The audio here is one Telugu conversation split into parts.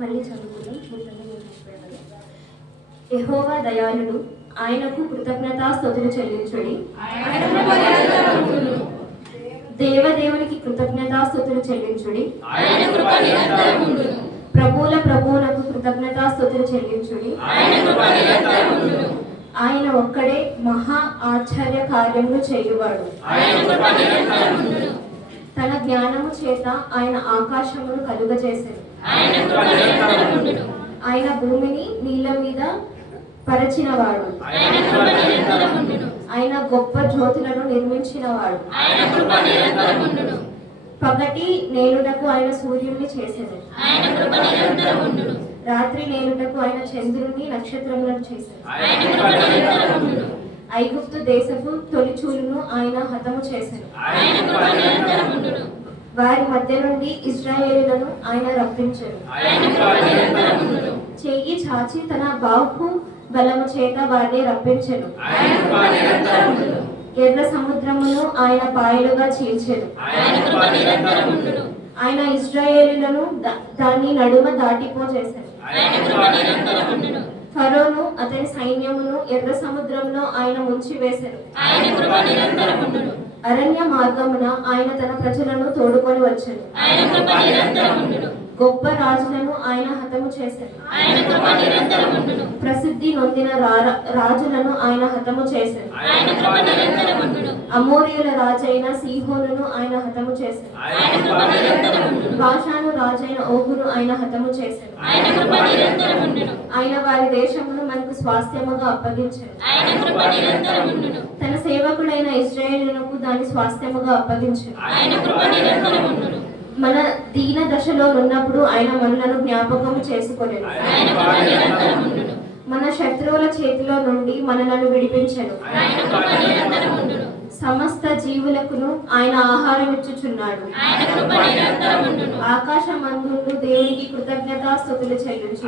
మళ్ళీ చదువుకుందాం. యెహోవా దయాళుడు, ఆయనకు కృతజ్ఞతాస్తుతులు చెల్లించుడి. దేవదేవునికి కృతజ్ఞతాస్తుతులు చెల్లించుడి. ప్రభువుల ప్రభువునకు కృతజ్ఞతాస్తుతులు చెల్లించుడి. ఆయన ఒక్కడే మహా ఆశ్చర్య కార్యములు చేయువాడు. తన జ్ఞానము చేత ఆయన ఆకాశమును కలుగజేసెను. ఆయన భూమిని నీళ్ళ మీద పరచినవాడు. ఆయన గొప్ప జ్యోతులను నిర్మించినవాడు. పగటి నేనుటకు ఆయన సూర్యుడిని చేసెను. రాత్రి నేనుటకు ఆయన చంద్రుని నక్షత్రములను చేసెను. ఐగుప్తు దేశపు తొలిచూలును ఆయన హతము చేసెను. వారి మధ్య నుండి ఇశ్రాయేలులను ఆయన రప్పించెను. చెయ్యి చాచి తన బాహు బలము చేత వారిని రప్పించెను. ఎర్ర సముద్రమును ఆయన పాయలుగా చీల్చెను. ఆయన ఇశ్రాయేలులను దాన్ని నడుమ దాటిపోచేసెను. ఫరోను అతని సైన్యమును ఎర్ర సముద్రంలో ఆయన ముంచి వేసెను. అరణ్య మార్గమున ఆయన తన ప్రజలను తోడుకొని వచ్చెను. గొప్ప రాజులను ఆయన హతము చేసెను. ప్రసిద్ధి నొందిన రాజులను ఆయన హతము చేసెను. అమోరీయుల రాజైన సీహోనును ఆయన హతము చేసెను. బాషాను రాజైన ఓగును ఆయన హతము చేసెను. ఆయన వారి దేశమును మనకు స్వాస్థ్యముగా అప్పగించెను. తన సేవకుడైన ఇశ్రాయేలునకు దాని స్వాస్థ్యముగా అప్పగించెను. మన దీన దశలో ఉన్నప్పుడు ఆయన మనలను జ్ఞాపకం చేసుకొనెను. మన శత్రువుల చేతిలో నుండి మనలను విడిపించెను. సమస్త జీవులకును ఆయన ఆహారం ఇచ్చుచున్నాడు. ఆకాశమందుండు దేవునికి కృతజ్ఞతాస్తుతులు చెల్లించు.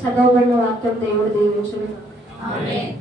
చదవబడిన వాక్యం దేవుడు దీవించును. ఆమేన్.